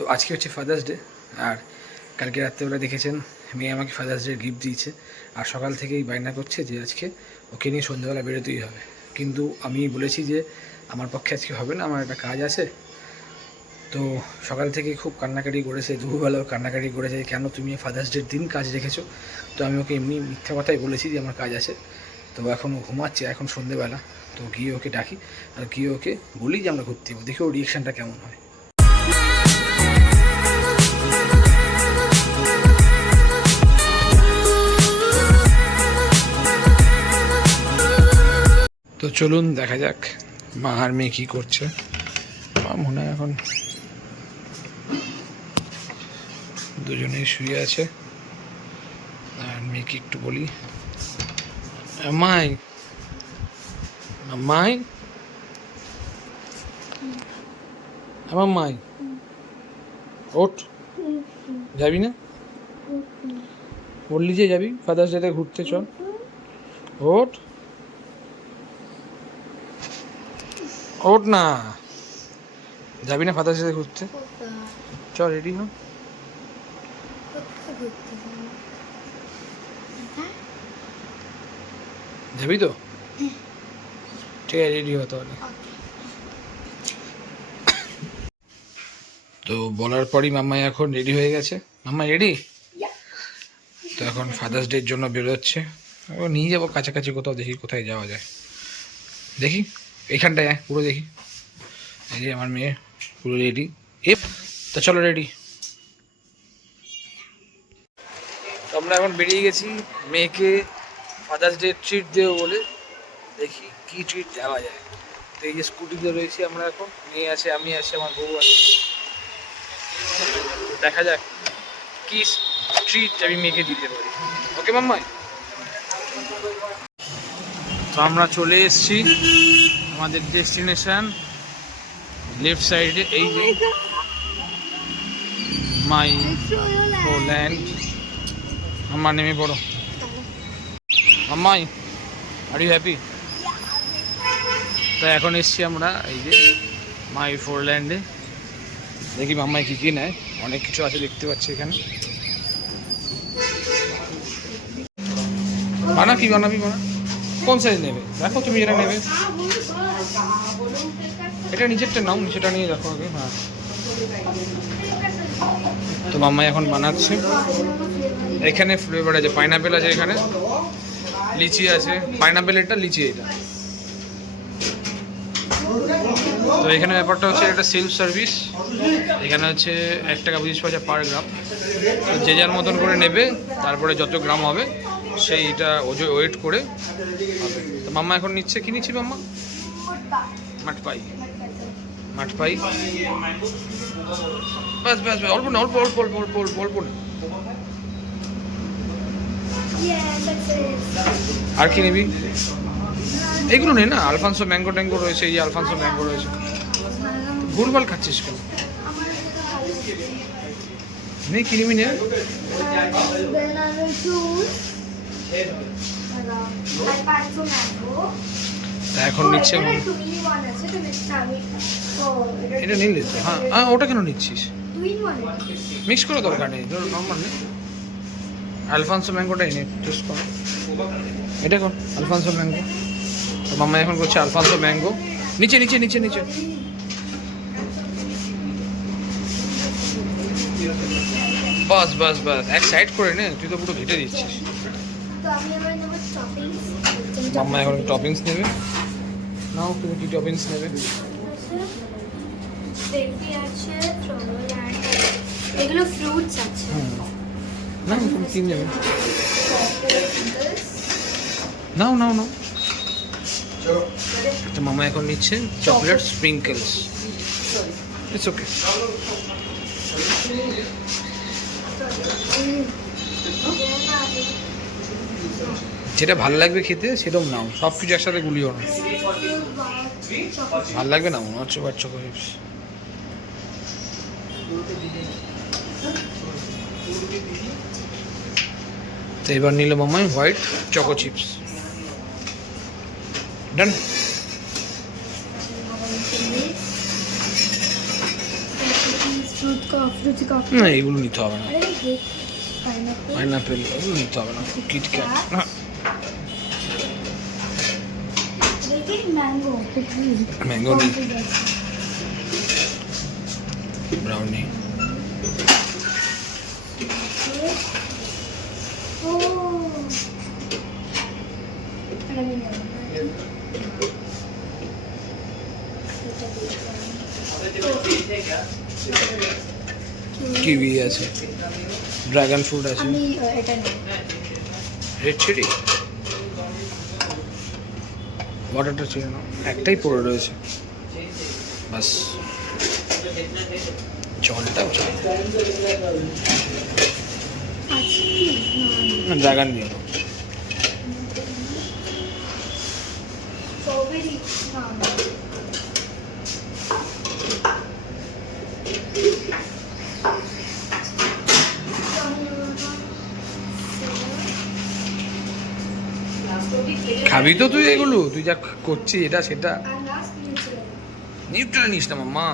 তো আজকে হচ্ছে ফাদার্স ডে, আর কালকে রাত্রেবেলা দেখেছেন মেয়ে আমাকে ফাদার্স ডে গিফট দিয়েছে, আর সকাল থেকেই বায়না করছে যে আজকে ওকে নিয়ে সন্ধ্যাবেলা বেরোতেই হবে। কিন্তু আমি বলেছি যে আমার পক্ষে আজকে হবে না, আমার একটা কাজ আছে। তো সকাল থেকে খুব কান্নাকাটি করেছে, দুপুরবেলাও কান্নাকাটি করেছে, কেন তুমি ফাদার্স ডের দিন কাজ রেখেছো। তো আমি ওকে এমনি মিথ্যা কথাই বলেছি যে আমার কাজ আছে। তো এখন ও ঘুমাচ্ছে, এখন সন্ধ্যেবেলা। তো গিয়ে ওকে ডাকি আর গিয়ে ওকে বলি যে আমরা ঘুরতে যাবো, দেখি ওর রিয়েকশানটা কেমন হয়। তো চলুন দেখা যাক মা আর মেয়ে কী করছে। মা মনে হয় এখন দুজনেই শুয়ে আছে, আর মেয়েকে একটু বলি, মাই মাই আমার মাই ওঠ, যাবি না? বললি যে যাবি ফাদার্স ডেতে ঘুরতে, চল ওঠ ওঠ না, যাবি না ফাদার্স ডেতে ঘুরতে? চল রেডি হ, যাবি তো? ঠিক আছে, রেডি হ তাহলে। তো বলার পরই মাম্মাই এখন রেডি হয়ে গেছে। মাম্মা রেডি? তো এখন ফাদার্স ডের জন্য বেরোচ্ছে। ও নিয়ে যাবো কাছাকাছি কোথাও, দেখি কোথায় যাওয়া যায়। দেখি এইখানটায় পুরো দেখি। এই যে আমার মেয়ে পুরো রেডি। তা চলো রেডি। তো আমরা এখন বেরিয়ে গেছি মেয়েকে ফাদার্স ডে ট্রিট দেবো বলে। দেখি কি ট্রিট দেওয়া যায়। তো এই যে স্কুটিতে রয়েছি আমরা, এখন মেয়ে আছে, আমি আছি, আমার বউ আছে। দেখা যাক কি ট্রিট আমি মেয়েকে দিতে পারি। ওকে মাম্মাই? তো আমরা চলে এসেছি আমাদের ডেস্টিনেশন, লেফট সাইডে এই যে মাই পোল্যান্ড। আমার নেমে পড়ো। মাম্মাই আর ইউ হ্যাপি? তো এখন এসছি আমরা এই যে মাই পোল্যান্ডে। দেখি মাম্মাই কী কী নেয়, অনেক কিছু আছে দেখতে পাচ্ছি এখানে। বানাবি বানাবি বানা, কোন সাইজ নেবে দেখো তুমি, যেটা নেবে। এটা নিচেরটা নাও, নিচেটা নিয়ে দেখো আগে। হ্যাঁ, তো মাম্মাই এখন বানাচ্ছে। এখানে ফ্লেভার আছে, পাইনাপেল আছে, এখানে লিচি আছে। পাইনাপেল এটা, লিচি এটা। তো এখানে ব্যাপারটা হচ্ছে একটা সেলফ সার্ভিস। এখানে হচ্ছে 1 টাকা 25 পয়সা পার গ্রাম। তো যে যার মতন করে নেবে, তারপরে যত গ্রাম হবে সেইটা ওয়েট করে হবে। তো মাম্মা এখন নিচ্ছে, কি নিচ্ছি মাম্মা? মাঠপাই, মাঠপাই। ব্যাস ব্যাস ব্যাস, অল্প না, অল্প অল্প অল্প অল্প অল্প অল্প না। আর কি নিবি? এইগুলো নেই না, আলফানসো ম্যাঙ্গো ট্যাঙ্গো রয়েছে, এই যে আলফানসো ম্যাঙ্গো রয়েছে। ভুলভাল খাচ্ছিস কেন? নেই, কি নিবি নে। এখন নিচ্ছে, এটা নিলে তো। হ্যাঁ হ্যাঁ, ওটা কেন নিচ্ছিস? মিক্স করে দরকার নেই, ধরো নর্মাল নেই। আলফানসো ম্যাঙ্গোটাই নে, চুজ কর। এটা কোন আলফানসো ম্যাঙ্গো? তো মাম্মা এখন করছে আলফানসো ম্যাঙ্গো। নিচে নিচে নিচে নিচে। বাস বাস বাস, এক সাইড করে নে, তুই তো পুরো ঘেটে দিচ্ছিস। মাম্মা এখন টপিংস নেবে। নাও, তুমি কি টপিংস নেবে? এগুলো ফ্রুটস আছে। না, তুমি কি নেবে? নাও নাও নাও। তো মামা এখন নিচ্ছে চকলেট স্প্রিঙ্কেলস। It's okay. যেটা ভালো লাগবে খেতে সেরকম নাও, সব কিছু একসাথে গুলিও না। ভালো লাগবে না মনে হচ্ছে বাচ্চা চিপস। তো এবার নিল মামাই হোয়াইট চকো চিপস। ডান। fruit ফ্রুটি কফি না এগুলো নিতে হবে না, আরে পাইনাপল পাইনাপেল এগুলো নিতে হবে না, কিটক্যাট না, দেখি ম্যাঙ্গো ম্যাঙ্গো নেই, ব্রাউনি ও আরে আমি নেব কিউই আছে, ড্রাগন ফ্রুট আছে, আমি এটা নেব রেড চেরি, ওয়াটারটা ছিল না, একটাই পড়ে রয়েছে বাস, জলটাও চাই, আছে না ড্রাগন নিয়ে নাও। স্ট্রবেরি না খাবি তো তুই এগুলো, তুই যা করছিস এটা সেটা, আর লাস্ট নিচে নিউট্রেল নিস না মাম্মা,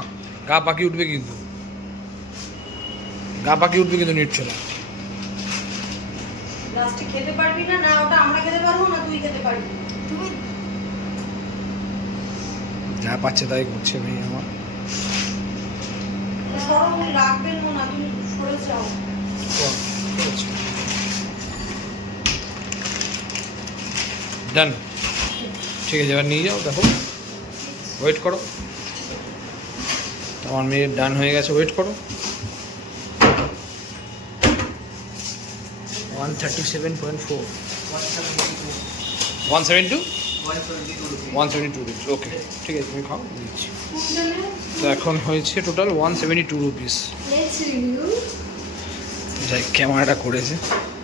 গা পাকি উঠবে কিন্তু, গা পাকি উঠবে কিন্তু নিউট্রেল। লাস্টে খেতে পারবি না, না ওটা আমরা খেতে পারবো না তুই খেতে পারবি। তুমি যা পাচ্ছে তাই করছে মেয়ে আমার। সরম রাখবেন না, তুমি সরে যাও। ডান, ঠিক আছে এবার নিয়ে যাও, দেখো ওয়েট করো, আমার মেয়ের ডান হয়ে গেছে, ওয়েট করো। 137.4 172 172 ওকে ঠিক আছে, তুমি খাও দিচ্ছি। তো এখন হয়েছে টোটাল 172 রুপিস। লেটস রিভিউ যাই ক্যামেরাটা করেছে,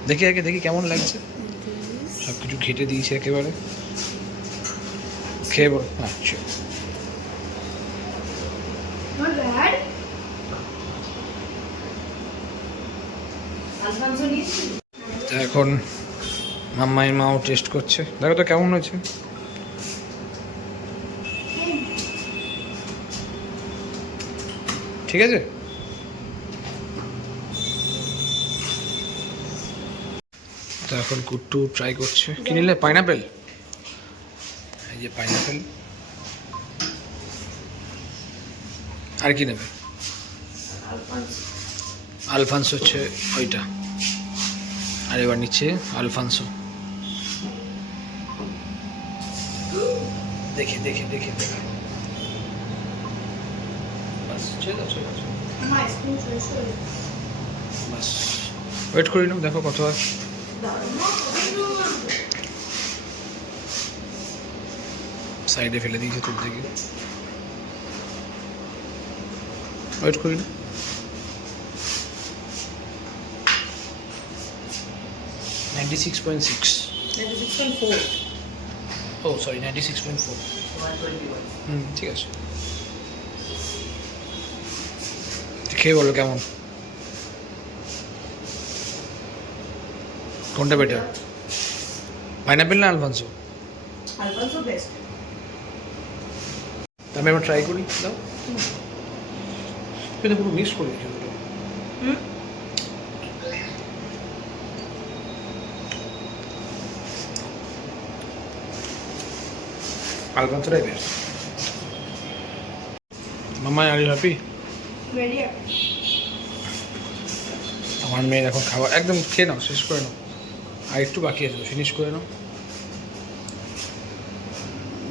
দেখি আগে দেখি কেমন লাগছে, সব কিছু ঘেটে দিয়েছে একেবারে, খেয়ে বল। আচ্ছা নট ব্যাড আলফানসো নিয়েছি। তো এখন মাম্মাইয়ের মাও টেস্ট করছে, দেখো তো কেমন হয়েছে। ঠিক আছে, তো এখন কুট্টু ট্রাই করছে, কি নিলে পাইনাপেল, এই যে পাইনাপেল, আর কি নেবে, আলফানসো হচ্ছে ওইটা, আর এবার নিচ্ছে আলফানসো, দেখে দেখে দেখে দেখে বাস ঠিক আছে ঠিক আছে মাই স্পুন শেষ হয়ে বাস, ওয়েট করি নাও, দেখো কত হয়। সাইডে ফেলে দিয়েছে তোর দিকে, ওয়েট করি না, $96.6 ও সরি 96.4 ঠিক আছে, খেয়ে বলো কেমন, কোনটা বেটার, পাইনাপেল না আলফানসো? Alfonso best. আমি এবার ট্রাই করি, দাও কিন্তু পুরো মিক্স করে দিয়েছি দুটো। আলফানসোটাই best. Mamma are you happy? Very আমার মেয়ের এখন খাবার একদম খেয়ে নাও, শেষ করে নাও, আর একটু বাকি আছে, ফিনিশ করে নাও,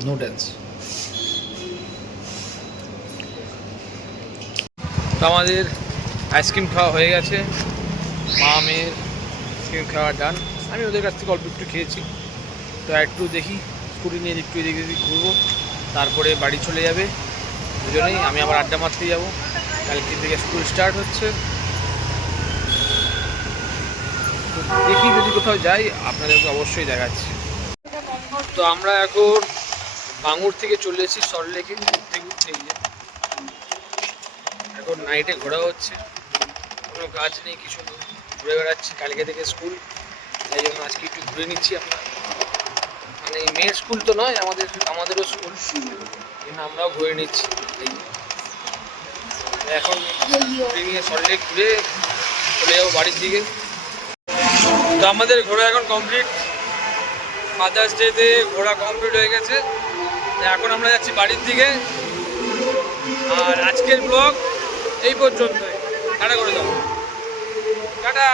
নো ড্যান্স। তো আমাদের আইসক্রিম খাওয়া হয়ে গেছে, মা মেয়ের আইসক্রিম খাওয়া ডান, আমি ওদের কাছ থেকে অল্প একটু খেয়েছি, তো একটু দেখি স্কুটি নিয়ে একটু এদিকে এদিকে ঘুরবো, তারপরে বাড়ি চলে যাবে দুজনেই, আমি আবার আড্ডা মারতে যাবো, কালকে থেকে স্কুল স্টার্ট হচ্ছে, তো দেখি যদি কোথাও যাই আপনাদেরকে অবশ্যই দেখাচ্ছি। তো আমরা এখন বাঙুর থেকে চলে এসেছি সল্টলেকে ঘুরতে ঘুরতে, এখন নাইটে ঘোরা হচ্ছে, কোনো কাজ নেই কিছু নেই, ঘুরে বেড়াচ্ছি, কালকে থেকে স্কুল, তাই জন্য আজকে একটু ঘুরে নিচ্ছি। আমরা মানে মেয়ের স্কুল তো নয়, আমাদেরও স্কুল, কিন্তু আমরাও ঘুরে নিচ্ছি, এখন নিয়ে সল্টলেক ঘুরে চলে যাবো বাড়ির দিকে। তো আমাদের ঘোরা এখন কমপ্লিট, ফাদার্স ডেতে ঘোরা কমপ্লিট হয়ে গেছে। এখন আমরা যাচ্ছি বাড়ির দিকে। আর আজকের ব্লগ এই পর্যন্তই। টাটা করে দাও, টাটা।